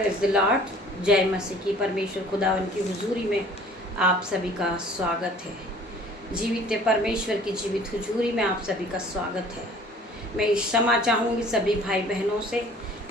Praise the Lord. जय मसीह की। परमेश्वर खुदावन की हुजूरी में आप सभी का स्वागत है। जीवित परमेश्वर की जीवित हुजूरी में आप सभी का स्वागत है। मैं क्षमा चाहूँगी सभी भाई बहनों से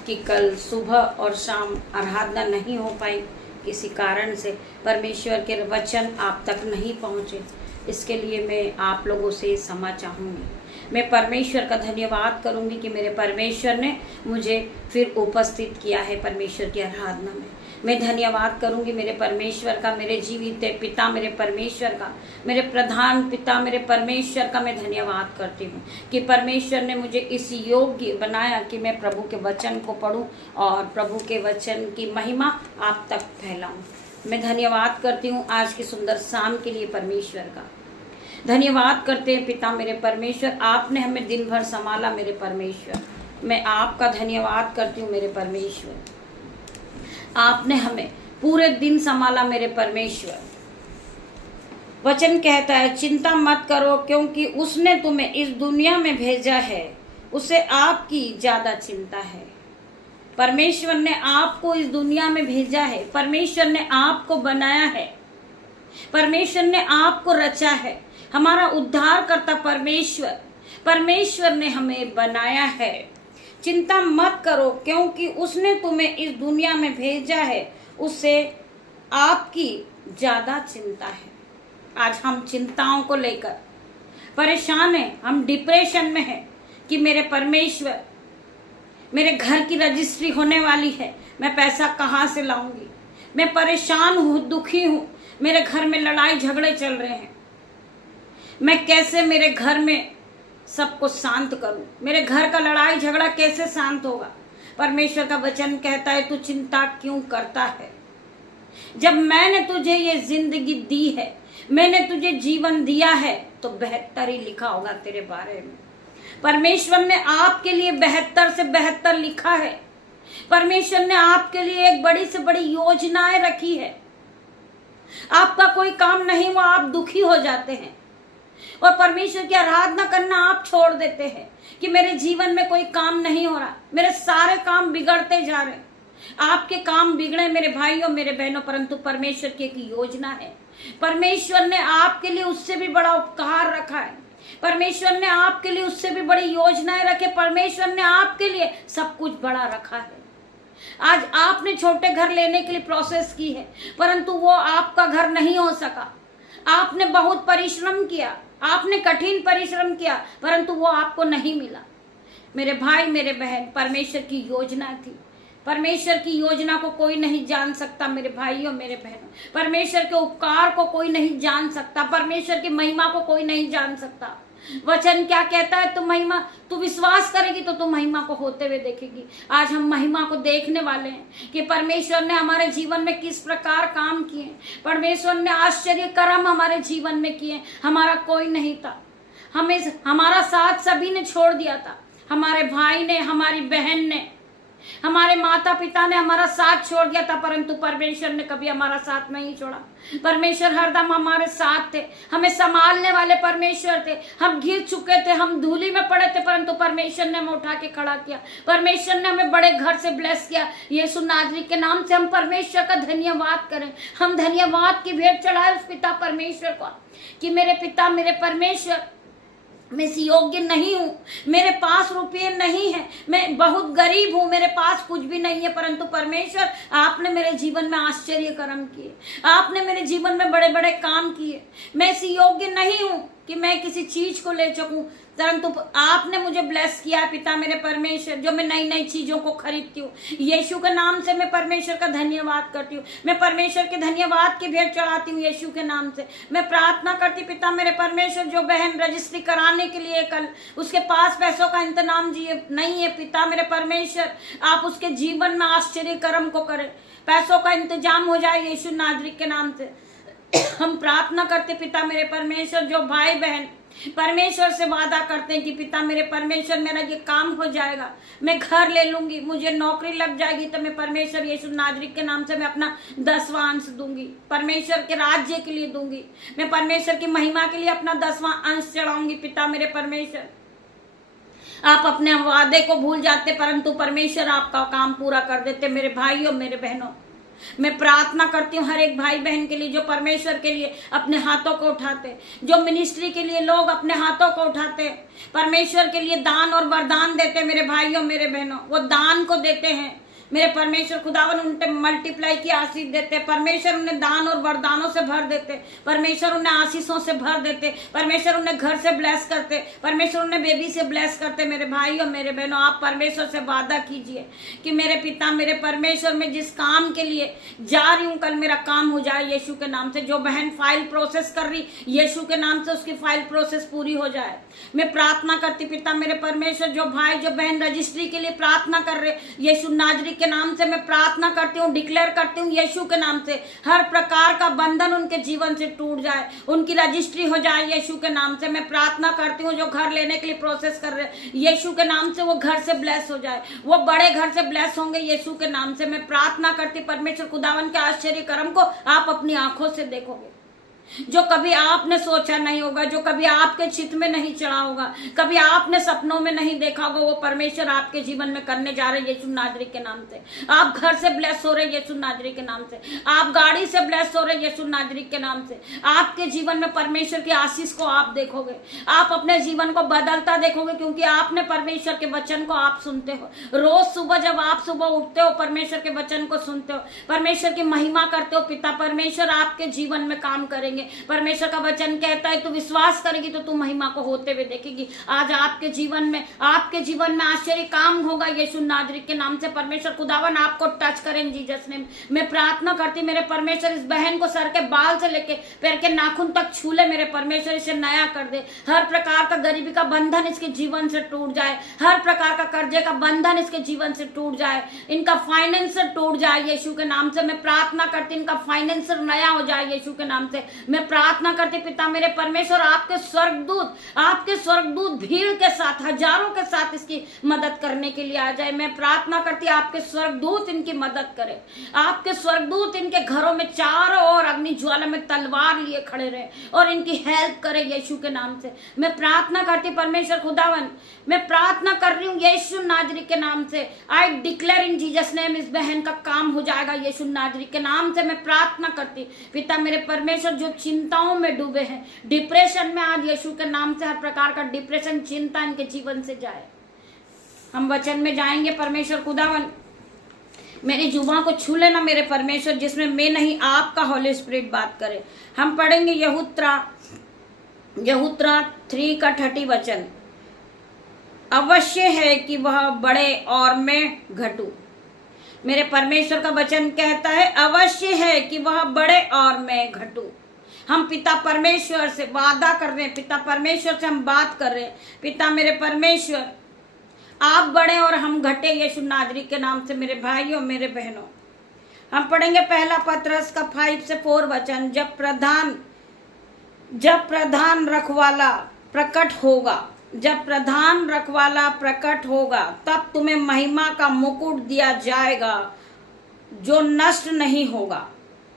कि कल सुबह और शाम आराधना नहीं हो पाई, किसी कारण से परमेश्वर के वचन आप तक नहीं पहुँचे। इसके लिए मैं आप लोगों से क्षमा चाहूँगी। मैं परमेश्वर का धन्यवाद करूंगी कि मेरे परमेश्वर ने मुझे फिर उपस्थित किया है परमेश्वर की आराधना में। मैं धन्यवाद करूंगी मेरे परमेश्वर का, मेरे जीवित पिता मेरे परमेश्वर का, मेरे प्रधान पिता मेरे परमेश्वर का मैं धन्यवाद करती हूँ कि परमेश्वर ने मुझे इस योग्य बनाया कि मैं प्रभु के वचन को पढूं और प्रभु के वचन की महिमा आप तक फैलाऊं। मैं धन्यवाद करती हूँ आज की सुंदर शाम के लिए परमेश्वर का। धन्यवाद करते हैं पिता मेरे परमेश्वर, आपने हमें दिन भर संभाला मेरे परमेश्वर। मैं आपका धन्यवाद करती हूँ मेरे परमेश्वर, आपने हमें पूरे दिन संभाला मेरे परमेश्वर। वचन कहता है चिंता मत करो क्योंकि उसने तुम्हें इस दुनिया में भेजा है, उसे आपकी ज्यादा चिंता है। परमेश्वर ने आपको इस दुनिया में भेजा है, परमेश्वर ने आपको बनाया है, परमेश्वर ने आपको रचा है। हमारा उद्धार करता परमेश्वर ने हमें बनाया है। चिंता मत करो क्योंकि उसने तुम्हें इस दुनिया में भेजा है, उससे आपकी ज्यादा चिंता है। आज हम चिंताओं को लेकर परेशान हैं, हम डिप्रेशन में हैं कि मेरे परमेश्वर, मेरे घर की रजिस्ट्री होने वाली है, मैं पैसा कहाँ से लाऊंगी। मैं परेशान हूँ, दुखी हूँ, मेरे घर में लड़ाई झगड़े चल रहे हैं, मैं कैसे मेरे घर में सबको शांत करूं। मेरे घर का लड़ाई झगड़ा कैसे शांत होगा। परमेश्वर का वचन कहता है तू चिंता क्यों करता है, जब मैंने तुझे ये जिंदगी दी है, मैंने तुझे जीवन दिया है, तो बेहतर ही लिखा होगा तेरे बारे में। परमेश्वर ने आपके लिए बेहतर से बेहतर लिखा है। परमेश्वर ने आपके लिए एक बड़ी से बड़ी योजनाएं रखी है। आपका कोई काम नहीं हुआ, आप दुखी हो जाते हैं और परमेश्वर की आराधना करना आप छोड़ देते हैं कि मेरे जीवन में कोई काम नहीं हो रहा, मेरे सारे काम बिगड़ते जा रहे हैं। आपके काम बिगड़े मेरे भाइयों मेरे बहनों, परंतु परमेश्वर की एक योजना है। परमेश्वर ने आपके लिए उससे भी बड़ा उपकार रखा है। परमेश्वर ने आपके लिए उससे भी बड़ी योजनाएं रखे। परमेश्वर ने आपके लिए सब कुछ बड़ा रखा है। आज आपने छोटे घर लेने के लिए प्रोसेस की है, परंतु वो आपका घर नहीं हो सका। आपने बहुत परिश्रम किया, आपने कठिन परिश्रम किया, परंतु वो आपको नहीं मिला। मेरे भाई मेरे बहन, परमेश्वर की योजना थी। परमेश्वर की योजना को कोई नहीं जान सकता मेरे भाइयों मेरे बहनों। परमेश्वर के उपकार को कोई नहीं जान सकता, परमेश्वर की महिमा को कोई नहीं जान सकता। वचन क्या कहता है, तू महिमा, तू विश्वास करेगी तो तू महिमा को होते हुए देखेगी। आज हम महिमा को देखने वाले हैं कि परमेश्वर ने हमारे जीवन में किस प्रकार काम किए। परमेश्वर ने आश्चर्य कर्म हमारे जीवन में किए। हमारा कोई नहीं था, हमें हमारा साथ सभी ने छोड़ दिया था। हमारे भाई ने, हमारी बहन ने, हमारे माता पिता ने हमारा साथ छोड़ दिया था, परंतु परमेश्वर ने कभी हमारा साथ नहीं छोड़ा। परमेश्वर हरदम हमारे साथ थे, हमें संभालने वाले परमेश्वर थे। हम गिर चुके थे, हम धूली में पड़े थे, परंतु परमेश्वर ने हमें उठा के खड़ा किया। परमेश्वर ने हमें बड़े घर से ब्लेस किया। यीशु नाज़री के नाम से हम परमेश्वर का धन्यवाद करें। हम धन्यवाद की भेंट चढ़ाए उस पिता परमेश्वर को कि मेरे पिता मेरे परमेश्वर, मैं इस योग्य नहीं हूँ, मेरे पास रुपये नहीं है, मैं बहुत गरीब हूँ, मेरे पास कुछ भी नहीं है, परंतु परमेश्वर आपने मेरे जीवन में आश्चर्य कर्म किए, आपने मेरे जीवन में बड़े बड़े काम किए। मैं इस योग्य नहीं हूँ कि मैं किसी चीज को ले सकूं, परंतु आपने मुझे ब्लेस किया पिता मेरे परमेश्वर, जो मैं नई नई चीजों को खरीदती हूँ। यीशु के नाम से मैं परमेश्वर का धन्यवाद करती हूँ। मैं परमेश्वर के धन्यवाद की भेंट चढ़ाती हूँ। यीशु के नाम से मैं प्रार्थना करती पिता मेरे परमेश्वर, जो बहन रजिस्ट्री कराने के लिए कल उसके पास पैसों का इंतजाम नहीं है, पिता मेरे परमेश्वर आप उसके जीवन में आश्चर्य कर्म को करें, पैसों का इंतजाम हो जाए यीशु नाज़री के नाम से। हम प्रार्थना करते पिता मेरे परमेश्वर, जो भाई बहन परमेश्वर से वादा करते हैं कि पिता मेरे परमेश्वर मेरा ये काम हो जाएगा, मैं घर ले लूंगी, मुझे नौकरी लग जाएगी, तो मैं परमेश्वर यीशु नाज़री के नाम से मैं अपना 10वां अंश दूंगी, परमेश्वर के राज्य के लिए दूंगी। मैं परमेश्वर की महिमा के लिए अपना 10वां अंश चढ़ाऊंगी पिता मेरे परमेश्वर। आप अपने वादे को भूल जाते, परंतु परमेश्वर आपका काम पूरा कर देते। मेरे भाइयों, मेरे बहनों, मैं प्रार्थना करती हूँ हर एक भाई बहन के लिए जो परमेश्वर के लिए अपने हाथों को उठाते, जो मिनिस्ट्री के लिए लोग अपने हाथों को उठाते, परमेश्वर के लिए दान और वरदान देते। मेरे भाइयों, मेरे बहनों, वो दान को देते हैं, मेरे परमेश्वर खुदावन उन पे मल्टीप्लाई की आशीष देते। परमेश्वर उन्हें दान और वरदानों से भर देते, परमेश्वर उन्हें आशीषों से भर देते, परमेश्वर उन्हें घर से ब्लेस करते, परमेश्वर उन्हें बेबी से ब्लेस करते। मेरे भाइयों, मेरे बहनों, आप परमेश्वर से वादा कीजिए कि मेरे पिता, मेरे परमेश्वर, में जिस काम के लिए जा रही हूँ कल मेरा काम हो जाए यीशु के नाम से। जो बहन फाइल प्रोसेस कर रही, यीशु के नाम से उसकी फाइल प्रोसेस पूरी हो जाए। मैं प्रार्थना करती पिता मेरे परमेश्वर, जो भाई जो बहन रजिस्ट्री के लिए प्रार्थना कर रहे, यीशु नाजरी के नाम से मैं प्रार्थना करती हूँ, डिक्लेयर करती हूँ यीशु के नाम से हर प्रकार का बंधन उनके जीवन से टूट जाए, उनकी रजिस्ट्री हो जाए यीशु के नाम से। मैं प्रार्थना करती हूँ जो घर लेने के लिए प्रोसेस कर रहे यीशु के नाम से वो घर से ब्लेस हो जाए, वो बड़े घर से ब्लेस होंगे यीशु के नाम से। मैं प्रार्थना करती परमेश्वर खुदावन के आश्चर्य कर्म को आप अपनी आंखों से देखोगे, जो कभी आपने सोचा नहीं होगा, जो कभी आपके चित्त में नहीं चढ़ा होगा, कभी आपने सपनों में नहीं देखा होगा, वो परमेश्वर आपके जीवन में करने जा रहे यीशु नाजरी के नाम से। आप घर से ब्लेस हो रहे यीशु नाजरी के नाम से, आप गाड़ी से ब्लेस हो रहे यीशु नाजरी के नाम से। आपके जीवन में परमेश्वर की आशीष को आप देखोगे, आप अपने जीवन को बदलता देखोगे, क्योंकि आपने परमेश्वर के वचन को आप सुनते हो। रोज सुबह जब आप सुबह उठते हो, परमेश्वर के वचन को सुनते हो, परमेश्वर की महिमा करते हो। पिता परमेश्वर आपके जीवन में काम करेंगे। परमेश्वर का वचन कहता है तू विश्वास करेगी तो तू महिमा को होते हुए देखेगी। आज आपके जीवन में आश्चर्य काम होगा यीशु नाजरी के नाम से। परमेश्वर खुदावन आपको टच करें जीसस नेम। मैं प्रार्थना करती मेरे परमेश्वर इस बहन को सर के बाल से लेके पैर के नाखून तक छू ले। मेरे परमेश्वर इसे नया कर दे, हर प्रकार का गरीबी का बंधन इसके जीवन से टूट जाए, हर प्रकार का कर्जे का बंधन इसके जीवन से टूट जाए, इनका फाइनेंसर टूट जाए यीशु के नाम से। मैं प्रार्थना करती इनका फाइनेंसर नया हो जाए यीशु के नाम से। मैं प्रार्थना करती पिता मेरे परमेश्वर आपके स्वर्गदूत भीड़ के साथ, हजारों के साथ इसकी मदद करने के लिए आ जाए। मैं प्रार्थना करती आपके स्वर्गदूत इनकी मदद करे, आपके स्वर्गदूत इनके घरों में चारों ओर अग्नि ज्वाला में तलवार लिए खड़े रहे और इनकी हेल्प करे यीशु के नाम से। मैं प्रार्थना करती परमेश्वर खुदावन, मैं प्रार्थना कर रही हूँ यीशु नाजरी के नाम से। I declare in Jesus name इस बहन का काम हो जाएगा यीशु नाजरी के नाम से। मैं प्रार्थना करती पिता मेरे परमेश्वर जो चिंताओं में डूबे हैं, डिप्रेशन में, आज यीशु के नाम से हर प्रकार का डिप्रेशन, चिंता इनके जीवन से जाए। हम वचन में जाएंगे परमेश्वर खुदावन, मेरी जुबान को छू लेना मेरे परमेश्वर, जिसमें मैं नहीं आपका होली स्पिरिट बात करे। हम पढ़ेंगे यहूत्रा 3 का 30 वचन। अवश्य है कि वह बढ़े और मैं घटूं। मेरे परमेश्वर का वचन कहता है अवश्य है कि वह बढ़े और मैं घटूं। हम पिता परमेश्वर से वादा कर रहे हैं, पिता परमेश्वर से हम बात कर रहे हैं, पिता मेरे परमेश्वर आप बढ़े और हम घटे यीशु नाजरी के नाम से। मेरे भाइयों, मेरे बहनों, हम पढ़ेंगे पहला पतरस का 5 से 4 वचन। जब प्रधान रखवाला प्रकट होगा तब तुम्हें महिमा का मुकुट दिया जाएगा जो नष्ट नहीं होगा।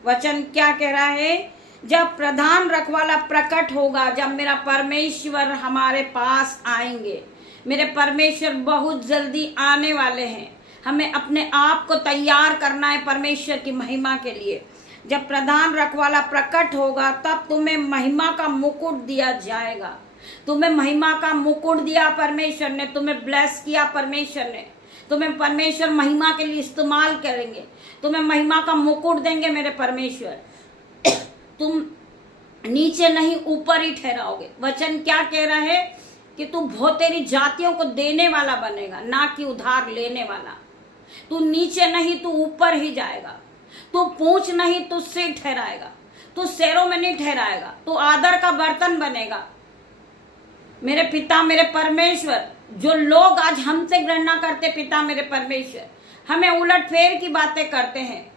वचन क्या कह रहा है? जब प्रधान रखवाला प्रकट होगा, जब मेरा परमेश्वर हमारे पास आएंगे। मेरे परमेश्वर बहुत जल्दी आने वाले हैं, हमें अपने आप को तैयार करना है परमेश्वर की महिमा के लिए। जब प्रधान रखवाला प्रकट होगा तब तुम्हें महिमा का मुकुट दिया जाएगा। तुम्हें महिमा का मुकुट दिया परमेश्वर ने, तुम्हें ब्लेस किया परमेश्वर ने, तुम्हें परमेश्वर महिमा के लिए इस्तेमाल करेंगे, तुम्हें महिमा का मुकुट देंगे मेरे परमेश्वर। तुम नीचे नहीं ऊपर ही ठहराओगे। वचन क्या कह रहा है कि तू बहुतेरी जातियों को देने वाला बनेगा, ना कि उधार लेने वाला। तू नीचे नहीं, तू ऊपर ही जाएगा। तू पूंछ नहीं, तू सिर ठहराएगा। तू शेरों में नहीं ठहराएगा, तू आदर का बर्तन बनेगा। मेरे पिता मेरे परमेश्वर, जो लोग आज हमसे घृणा करते पिता मेरे परमेश्वर, हमें उलट फेर की बातें करते हैं,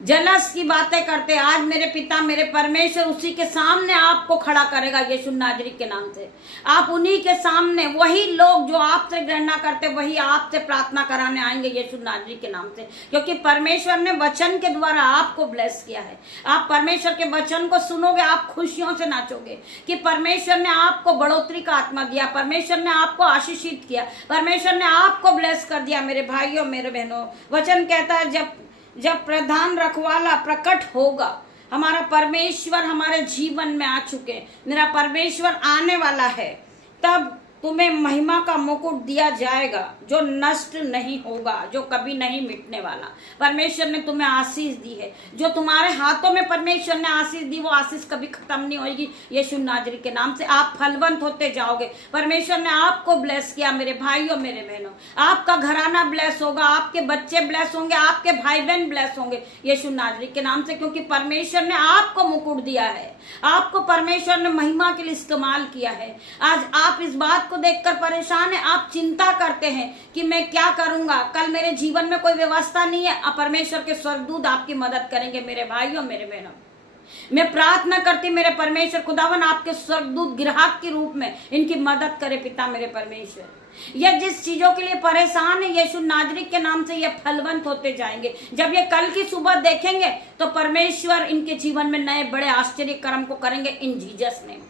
जलस की बातें करते, आज मेरे पिता मेरे परमेश्वर उसी के सामने आपको खड़ा करेगा यीशु नाजरी के नाम से। आप उन्हीं के सामने, वही लोग जो आपसे घृणा करते वही आपसे प्रार्थना कराने आएंगे यीशु नाजरी के नाम से, क्योंकि परमेश्वर ने वचन के द्वारा आपको ब्लेस किया है। आप परमेश्वर के वचन को सुनोगे, आप खुशियों से नाचोगे कि परमेश्वर ने आपको बढ़ोतरी का आत्मा दिया, परमेश्वर ने आपको आशीषित किया, परमेश्वर ने आपको ब्लेस कर दिया। मेरे भाइयों मेरे बहनों, वचन कहता है जब प्रधान रखवाला प्रकट होगा, हमारा परमेश्वर हमारे जीवन में आ चुके, मेरा परमेश्वर आने वाला है, तब तुम्हें महिमा का मुकुट दिया जाएगा जो नष्ट नहीं होगा, जो कभी नहीं मिटने वाला। परमेश्वर ने तुम्हें आशीष दी है, जो तुम्हारे हाथों में परमेश्वर ने आशीष दी वो आशीष कभी खत्म नहीं होगी यीशु नाजरी के नाम से। आप फलवंत होते जाओगे। परमेश्वर ने आपको ब्लेस किया मेरे भाइयों मेरे बहनों। आपका घराना ब्लेस होगा, आपके बच्चे ब्लेस होंगे, आपके भाई बहन ब्लेस होंगे यीशु नाजरी के नाम से, क्योंकि परमेश्वर ने आपको मुकुट दिया है, आपको परमेश्वर ने महिमा के लिए इस्तेमाल किया है। आज आप इस बात को देखकर परेशान है, आप चिंता करते हैं कि मैं क्या करूंगा, कल मेरे जीवन में कोई व्यवस्था नहीं है। परमेश्वर के स्वर्गदूत आपकी मदद करेंगे मेरे भाइयों मेरे बहनों। मैं प्रार्थना करती मेरे परमेश्वर खुदावन आपके स्वर्गदूत ग्राहक के रूप में इनकी मदद करे पिता मेरे परमेश्वर। ये जिस चीजों के लिए परेशान है यीशु नाजरी के नाम से ये फलवंत होते जाएंगे। जब ये कल की सुबह देखेंगे तो परमेश्वर इनके जीवन में नए बड़े आश्चर्य कर्म को करेंगे इन जीसस नेम।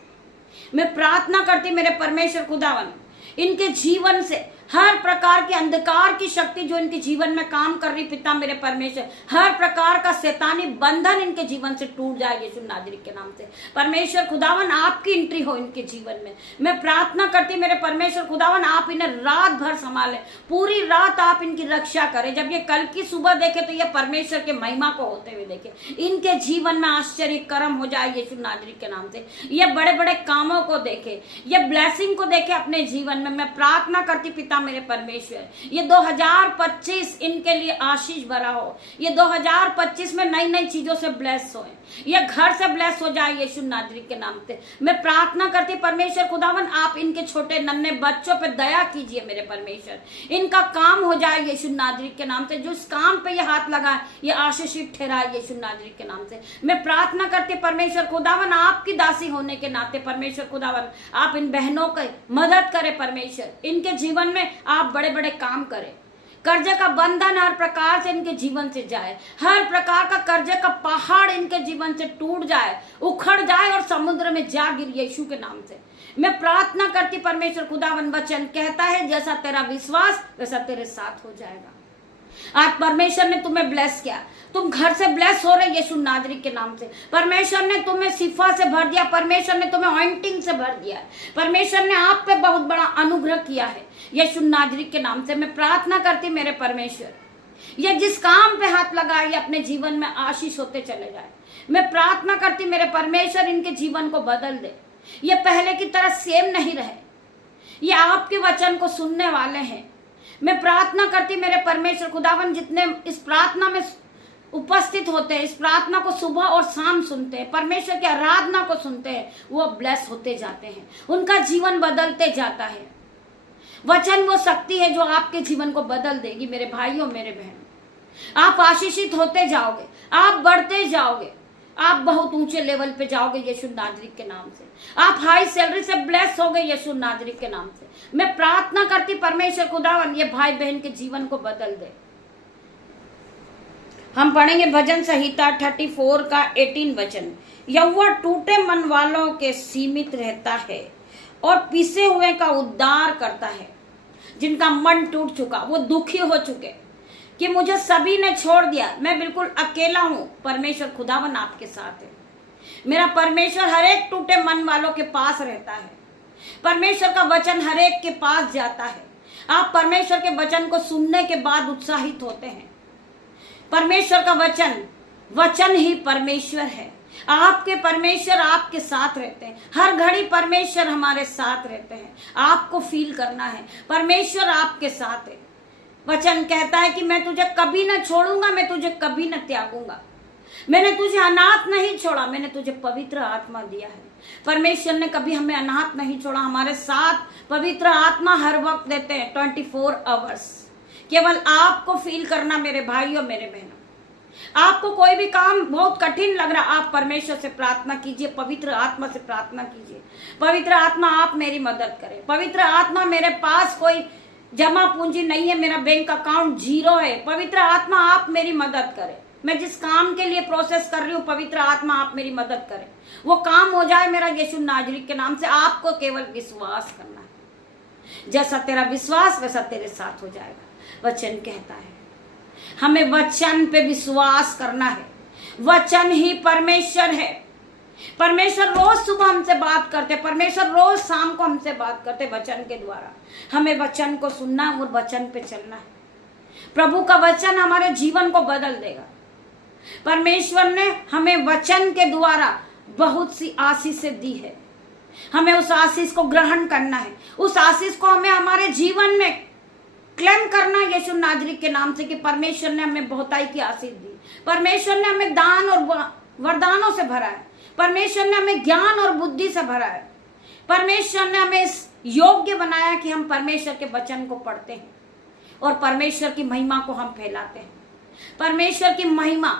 मैं प्रार्थना करती मेरे परमेश्वर खुदावन इनके जीवन से हर प्रकार के अंधकार की शक्ति जो इनके जीवन में काम कर रही पिता मेरे परमेश्वर, हर प्रकार का शैतानी बंधन इनके जीवन से टूट जाए यीशु नाजरी के नाम से। परमेश्वर खुदावन आपकी एंट्री हो इनके जीवन में। मैं प्रार्थना करती मेरे परमेश्वर खुदावन आप इन्हें रात भर संभालें, पूरी रात आप इनकी रक्षा करें। जब ये कल की सुबह देखे तो ये परमेश्वर के महिमा को होते हुए देखे, इनके जीवन में आश्चर्य कर्म हो जाए यीशु नाजरी के नाम से। ये बड़े बड़े कामों को देखे, ये ब्लेसिंग को देखे अपने जीवन में। मैं प्रार्थना करती पिता मेरे परमेश्वर ये 2025 इनके लिए आशीष भरा हो, ये 2025 में नई नई चीजों से ब्लेस हो, ये घर से ब्लेस हो जाए यीशु नाजरी के नाम से। मैं प्रार्थना करती परमेश्वर खुदावन आप इनके छोटे नन्हे बच्चों पे दया कीजिए मेरे परमेश्वर, इनका काम हो जाए यीशु नाजरी के नाम से। जो इस काम पे ये हाथ लगाए ये आशीषित ठहराए यीशु नाजरी के नाम से। मैं प्रार्थना करती परमेश्वर खुदावन आपकी दासी होने के नाते परमेश्वर खुदावन आप इन बहनों की मदद करें परमेश्वर, इनके जीवन में आप बड़े बड़े काम करें। कर्जे का बंधन हर प्रकार से इनके जीवन से जाए, हर प्रकार का कर्जे का पहाड़ इनके जीवन से टूट जाए, उखड़ जाए और समुद्र में जा गिर यीशु के नाम से। मैं प्रार्थना करती परमेश्वर खुदावन वचन कहता है जैसा तेरा विश्वास वैसा तेरे साथ हो जाएगा। आज परमेश्वर ने तुम्हें ब्लेस किया, तुम घर से ब्लेस हो रहे यीशु नाजरी के नाम से। परमेश्वर ने तुम्हें शिफा से भर दिया, परमेश्वर ने तुम्हें ऑइंटिंग से भर दिया, परमेश्वर ने आप पे बहुत बड़ा अनुग्रह किया है यीशु नाजरी के नाम से। मैं प्रार्थना करती मेरे परमेश्वर ये जिस काम पे हाथ लगाए अपने जीवन में आशीष होते चले जाए। मैं प्रार्थना करती मेरे परमेश्वर इनके जीवन को बदल दे, ये पहले की तरह सेम नहीं रहे, ये आपके वचन को सुनने वाले हैं। मैं प्रार्थना करती मेरे परमेश्वर खुदावन जितने इस प्रार्थना में उपस्थित होते हैं, इस प्रार्थना को सुबह और शाम सुनते हैं, परमेश्वर की आराधना को सुनते हैं, वो ब्लेस होते जाते हैं, उनका जीवन बदलते जाता है। वचन वो शक्ति है जो आपके जीवन को बदल देगी मेरे भाइयों मेरे बहनों। आप आशीषित होते जाओगे, आप बढ़ते जाओगे, आप बहुत ऊंचे लेवल पे जाओगे यीशु नाजरी के नाम से। आप हाई सैलरी से ब्लेस होगे यीशु नाजरी के नाम से। मैं प्रार्थना करती परमेश्वर खुदावन ये भाई बहन के जीवन को बदल दे। हम पढ़ेंगे भजन संहिता 34 का 18 वचन। यहोवा टूटे मन वालों के सीमित रहता है और पिसे हुए का उद्धार करता है। जिनका मन टूट चुका, वो दुखी हो चुके कि मुझे सभी ने छोड़ दिया, मैं बिल्कुल अकेला हूं, परमेश्वर खुदावन आपके साथ है। मेरा परमेश्वर हर एक टूटे मन वालों के पास रहता है। परमेश्वर का वचन हर एक के पास जाता है। आप परमेश्वर के वचन को सुनने के बाद उत्साहित होते हैं। परमेश्वर का वचन ही परमेश्वर है। आपके परमेश्वर आपके साथ रहते हैं, हर घड़ी परमेश्वर हमारे साथ रहते हैं। आपको फील करना है परमेश्वर आपके साथ है। वचन कहता है कि मैं तुझे कभी न छोड़ूंगा, मैं तुझे कभी न त्यागूंगा। मैंने तुझे अनाथ नहीं छोड़ा, मैंने तुझे पवित्र आत्मा दिया है। परमेश्वर ने कभी हमें अनाथ नहीं छोड़ा, हमारे साथ पवित्र आत्मा हर वक्त देते हैं 24 आवर्स। केवल आपको फील करना मेरे भाइयों मेरे बहनों। आपको कोई भी काम बहुत कठिन लग रहा, आप परमेश्वर से प्रार्थना कीजिए, पवित्र आत्मा से प्रार्थना कीजिए। पवित्र आत्मा आप मेरी मदद करें। पवित्र आत्मा मेरे पास कोई जमा पूंजी नहीं है, मेरा बैंक अकाउंट 0 है। पवित्र आत्मा आप मेरी मदद करें। मैं जिस काम के लिए प्रोसेस कर रही हूँ, पवित्र आत्मा आप मेरी मदद करें, वो काम हो जाए मेरा यीशु नाजरी के नाम से। आपको केवल विश्वास करना है, जैसा तेरा विश्वास वैसा तेरे साथ हो जाएगा। वचन कहता है हमें वचन पे विश्वास करना है। वचन ही परमेश्वर है। परमेश्वर रोज सुबह हमसे बात करते, परमेश्वर रोज शाम को हमसे बात करते वचन के द्वारा। हमें वचन को सुनना और वचन पे चलना है। प्रभु का वचन हमारे जीवन को बदल देगा। परमेश्वर ने हमें वचन के द्वारा बहुत सी आशीषें दी है। हमें उस आशीष को ग्रहण करना है। उस आशीष को हमें हमारे जीवन में क्लेम करना है यीशु नाजरी के नाम से कि परमेश्वर ने हमें बहुताई की आशीष दी। परमेश्वर ने हमें दान और वरदानों से भरा है। परमेश्वर ने हमें ज्ञान और बुद्धि से भरा है। परमेश्वर ने हमें इस योग्य बनाया कि हम परमेश्वर के वचन को पढ़ते हैं और परमेश्वर की महिमा को हम फैलाते हैं। परमेश्वर की महिमा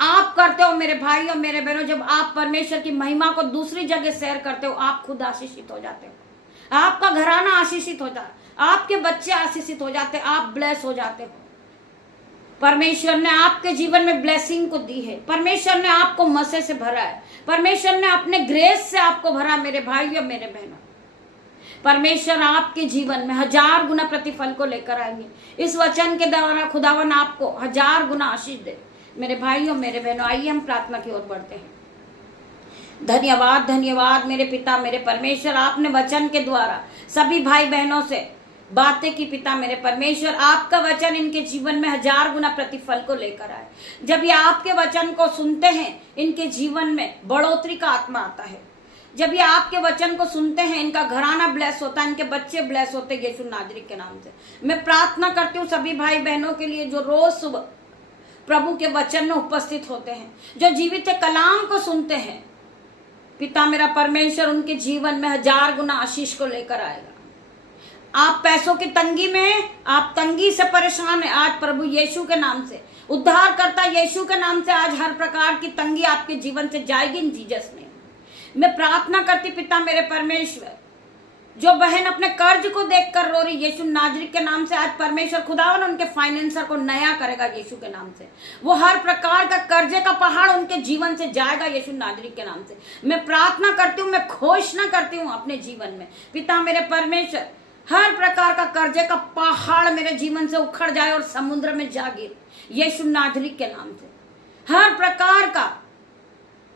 आप करते हो मेरे भाई और मेरे बहनों। जब आप परमेश्वर की महिमा को दूसरी जगह शेयर करते हो, आप खुद आशीषित हो जाते हो। आपका घराना आशीषित हो जाता है, आपके बच्चे आशीषित हो जाते हैं, आप ब्लेस हो जाते हो। परमेश्वर ने आपके जीवन में ब्लेसिंग को दी है। परमेश्वर ने आपको मसे से भरा है। परमेश्वर ने अपने ग्रेस से आपको भरा मेरे भाई और मेरे बहनों। परमेश्वर आपके जीवन में 1000 गुना प्रतिफल को लेकर आएंगे। इस वचन के द्वारा खुदावन आपको 1000 गुना आशीष दे मेरे भाई और मेरे बहनों। आइए हम प्रार्थना की ओर बढ़ते हैं। धन्यवाद, धन्यवाद मेरे पिता, मेरे परमेश्वर। आपने वचन के द्वारा सभी भाई बहनों से बातें की पिता मेरे परमेश्वर। आपका वचन इनके जीवन में 1000 गुना प्रतिफल को लेकर आए। जब ये आपके वचन को सुनते हैं, इनके जीवन में बढ़ोतरी का आत्मा आता है। जब ये आपके वचन को सुनते हैं, इनका घराना ब्लेस होता है, इनके बच्चे ब्लेस होते हैं यीशु नाजरी के नाम से। मैं प्रार्थना करती हूँ सभी भाई बहनों के लिए जो रोज सुबह प्रभु के वचन में उपस्थित होते हैं, जो जीवित कलाम को सुनते हैं। पिता मेरा परमेश्वर उनके जीवन में 1000 गुना आशीष को लेकर आएगा। आप पैसों की तंगी में हैं, आप तंगी से परेशान हैं, आज प्रभु यीशु के नाम से, उद्धारकर्ता यीशु के नाम से आज हर प्रकार की तंगी आपके जीवन से जाएगी इन जीसस ने। मैं प्रार्थना करती पिता मेरे परमेश्वर, जो बहन अपने कर्ज को देखकर रो रही, यीशु नाजरी के नाम से आज परमेश्वर खुदावन उनके फाइनेंसर को नया करेगा यीशु के नाम से। वो हर प्रकार का कर्जे का पहाड़ उनके जीवन से जाएगा यीशु नाजरी के नाम से। मैं प्रार्थना करती हूँ, मैं घोषणा करती हूँ अपने जीवन में पिता मेरे परमेश्वर, हर प्रकार का कर्जे का पहाड़ मेरे जीवन से उखड़ जाए और समुद्र में जा गिरे यीशु नाजरी के नाम से। हर प्रकार का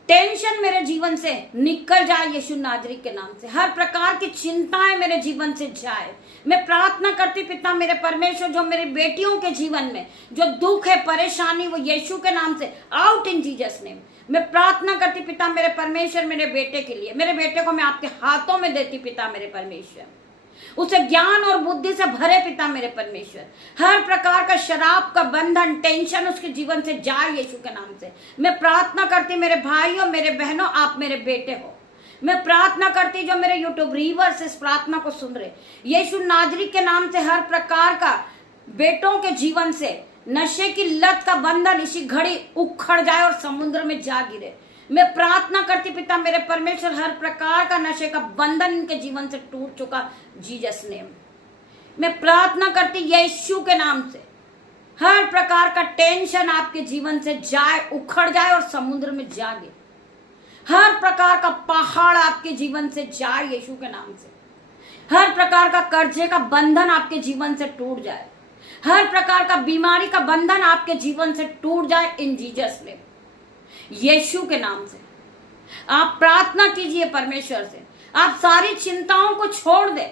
टेंशन मेरे जीवन से निकल जाए यीशु नाजरी के नाम से। हर प्रकार की चिंताएं मेरे जीवन से जाए। मैं प्रार्थना करती पिता मेरे परमेश्वर, जो मेरी बेटियों के जीवन में जो दुख है, परेशानी, वो यीशु के नाम से आउट इन जीसस नेम। मैं प्रार्थना करती पिता मेरे परमेश्वर मेरे बेटे के लिए। मेरे बेटे को मैं आपके हाथों में देती पिता मेरे परमेश्वर। उसे ज्ञान और बुद्धि से भरे पिता मेरे परमेश्वर। हर प्रकार का शराब का बंधन, टेंशन उसके जीवन से जाए यीशु के नाम से। मैं प्रार्थना करती मेरे भाइयों मेरे बहनों, आप मेरे बेटे हो। मैं प्रार्थना करती जो मेरे यूट्यूब व्यूअर्स इस प्रार्थना को सुन रहे, यीशु नाजरी के नाम से हर प्रकार का बेटों के जीवन से नशे की लत का बंधन इसी घड़ी उखड़ जाए और समुद्र में जा गिरे। मैं प्रार्थना करती पिता मेरे परमेश्वर, हर प्रकार का नशे का बंधन इनके जीवन से टूट चुका जीसस नेम। मैं प्रार्थना करती यीशु के नाम से, हर प्रकार का टेंशन आपके जीवन से जाए, उखड़ जाए और समुद्र में जा गिरे। हर प्रकार का पहाड़ आपके जीवन से जाए यीशु के नाम से। हर प्रकार का कर्जे का बंधन आपके जीवन से टूट जाए। हर प्रकार का बीमारी का बंधन आपके जीवन से टूट जाए इन जीसस नेम, यीशु के नाम से। आप प्रार्थना कीजिए परमेश्वर से, आप सारी चिंताओं को छोड़ दे,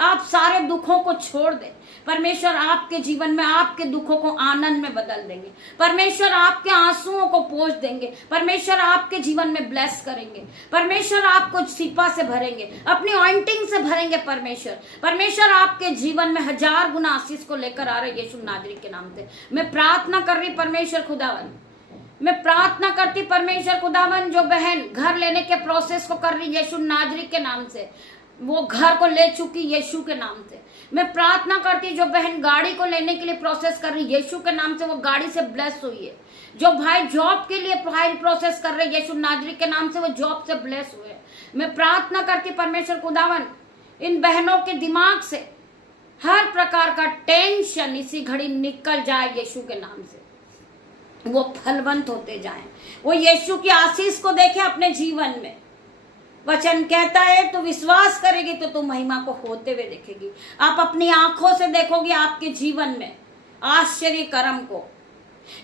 आप सारे दुखों को छोड़ दे। परमेश्वर आपके जीवन में आपके दुखों को आनंद में बदल देंगे। परमेश्वर आपके आंसुओं को पोंछ देंगे। परमेश्वर आपके जीवन में ब्लेस करेंगे। परमेश्वर आपको सिपा से भरेंगे, अपनी ऑइंटिंग से भरेंगे। परमेश्वर आपके जीवन में 1000 गुना आशीष को लेकर आ रहे यीशु नाजरी के नाम से। मैं प्रार्थना कर रही परमेश्वर खुदावन, मैं प्रार्थना करती परमेश्वर खुदावन, जो बहन घर लेने के प्रोसेस को कर रही यीशु नाजरी के नाम से, वो घर को ले चुकी यीशु के नाम से। मैं प्रार्थना करती हूँ जो बहन गाड़ी को लेने के लिए प्रोसेस कर रही है, यीशु के नाम से वो गाड़ी से ब्लेस हुई है। जो भाई जॉब के लिए फाइल प्रोसेस कर रहे, यीशु नाजरी के नाम से वो जॉब से ब्लेस हुए। मैं प्रार्थना करती परमेश्वर खुदावन इन बहनों के दिमाग से हर प्रकार का टेंशन इसी घड़ी निकल जाए यीशु के नाम से। वो फलवंत होते जाएं, वो यीशु की आशीष को देखे अपने जीवन में। वचन कहता है तो विश्वास करेगी तो तुम महिमा को होते हुए देखेगी। आप अपनी आंखों से देखोगे आपके जीवन में आश्चर्य कर्म को,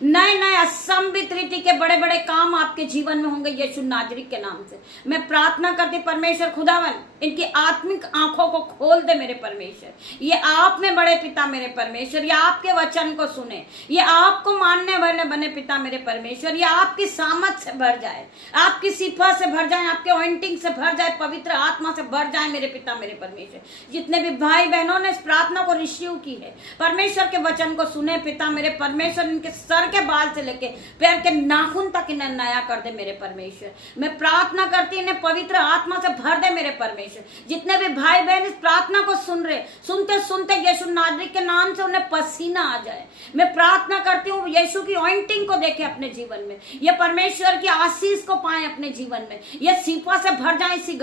नए नए असंभित रीति के बड़े बड़े काम आपके जीवन में होंगे यीशु नाजरी के नाम से। मैं प्रार्थना करती परमेश्वर खुदावन इनकी आत्मिक आंखों को खोल दे मेरे परमेश्वर। ये आप में बड़े पिता मेरे परमेश्वर, ये आपके वचन को सुने, ये आपको मानने वाले बने पिता मेरे परमेश्वर। ये आपकी सामर्थ से भर जाए, आपकी सिफा से भर जाए, आपके ऑइंटिंग से भर जाए, पवित्र आत्मा से भर जाए मेरे पिता मेरे परमेश्वर। जितने भी भाई बहनों ने इस प्रार्थना को रिसीव की है, परमेश्वर के वचन को सुने पिता मेरे परमेश्वर, इनके सर के बाल से लेके पैर के नाखून तक इन्हें नया कर दे मेरे परमेश्वर। मैं प्रार्थना करती इन्हें पवित्र आत्मा से भर दे मेरे परमेश्वर। जितने भी भाई बहन इस प्रार्थना को सुन रहे, सुनते सुनते यीशु नाजरी के नाम से उन्हें पसीना आ जाए। मैं प्रार्थना करती हूँ यीशु की ऑइंटिंग को देखे अपने जीवन में, ये परमेश्वर की आशीष को पाए अपने जीवन में, ये सिफा से भर जाए इसी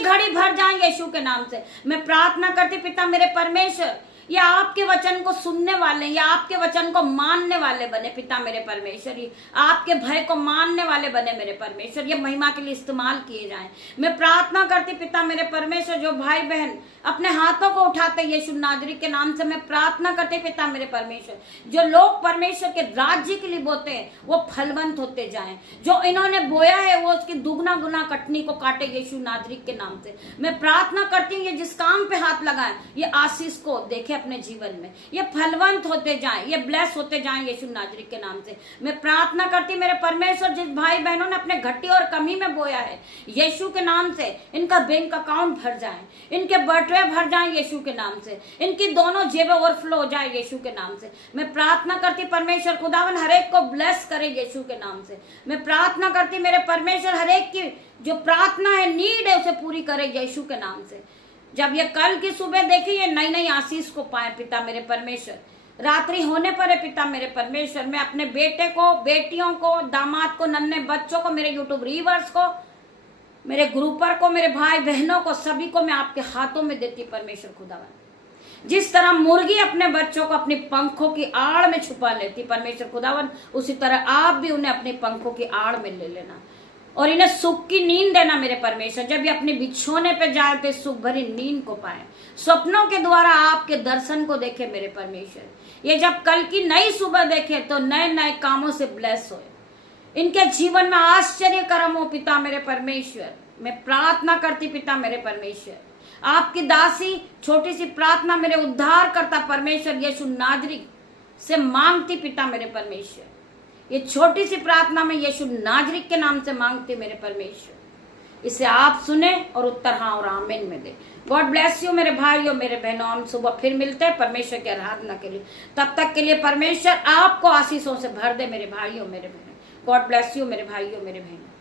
घड़ी भर जाए यीशु के नाम से। मैं प्रार्थना करती पिता मेरे परमेश्वर, या आपके वचन को सुनने वाले, या आपके वचन को मानने वाले बने पिता मेरे परमेश्वर। आपके भय को मानने वाले बने मेरे परमेश्वर, ये महिमा के लिए इस्तेमाल किए जाएं। मैं प्रार्थना करती पिता मेरे परमेश्वर जो भाई बहन अपने हाथों को उठाते यीशु नाजरी के नाम से, मैं प्रार्थना करते पिता मेरे परमेश्वर जो लोग परमेश्वर के राज्य के लिए बोते हैं वो फलवंत होते जाएं। जो इन्होंने बोया है वो उसकी दुगना गुना कटनी को काटे यीशु नाजरी के नाम से। मैं प्रार्थना करती हूँ ये जिस काम पे हाथ लगाएं ये आशीष को देखे अपने जीवन में, ये फलवंत होते जाएं, ये ब्लेस होते जाएं यीशु नाजरी के नाम से। मैं प्रार्थना करती मेरे परमेश्वर जिस भाई बहनों ने अपने घटी और कमी में बोया है यीशु के नाम से, इनका बैंक अकाउंट भर जाए, इनके बटुए भर जाए यीशु के नाम से, इनकी दोनों जेबें ओवरफ्लो हो जाए यीशु के नाम से। मैं प्रार्थना करती परमेश्वर खुदावन हर एक को ब्लेस करे यीशु के नाम से। मैं प्रार्थना करती मेरे परमेश्वर हर एक की जो प्रार्थना है, नीड है, उसे पूरी करे यीशु के नाम से। जब ये कल की सुबह देखी ये नई नई आशीष को पाए पिता मेरे परमेश्वर। रात्रि होने पर है पिता मेरे परमेश्वर, मैं अपने बेटे को, बेटियों को, दामाद को, नन्हे बच्चों को, मेरे यूट्यूब रीवर्स को, मेरे ग्रुपर को, मेरे भाई बहनों को, सभी को मैं आपके हाथों में देती परमेश्वर खुदावन। जिस तरह मुर्गी अपने बच्चों को अपनी पंखों की आड़ में छुपा लेती परमेश्वर खुदावन, उसी तरह आप भी उन्हें अपने पंखों की आड़ में ले लेना और इन्हें सुख की नींद देना मेरे परमेश्वर। जब ये अपने बिछोने पे जाए तो सुख भरी नींद को पाए, स्वप्नों के द्वारा आपके दर्शन को देखे मेरे परमेश्वर। ये जब कल की नई सुबह देखे तो नए नए कामों से ब्लेस हो, इनके जीवन में आश्चर्य कर्म हो पिता मेरे परमेश्वर। मैं प्रार्थना करती पिता मेरे परमेश्वर, आपकी दासी छोटी सी प्रार्थना मेरे उद्धार करता परमेश्वर यीशु नाजरी से मांगती पिता मेरे परमेश्वर। ये छोटी सी प्रार्थना में यीशु नाजरी के नाम से मांगती मेरे परमेश्वर। इसे आप सुने और उत्तर हाँ और आमीन में दे। गॉड ब्लेस यू मेरे भाइयों मेरे बहनों। हम सुबह फिर मिलते हैं परमेश्वर की आराधना के लिए। तब तक के लिए परमेश्वर आपको आशीषों से भर दे मेरे भाइयों मेरे बहनों। गॉड ब्लेस यू मेरे भाइयों मेरे बहनों।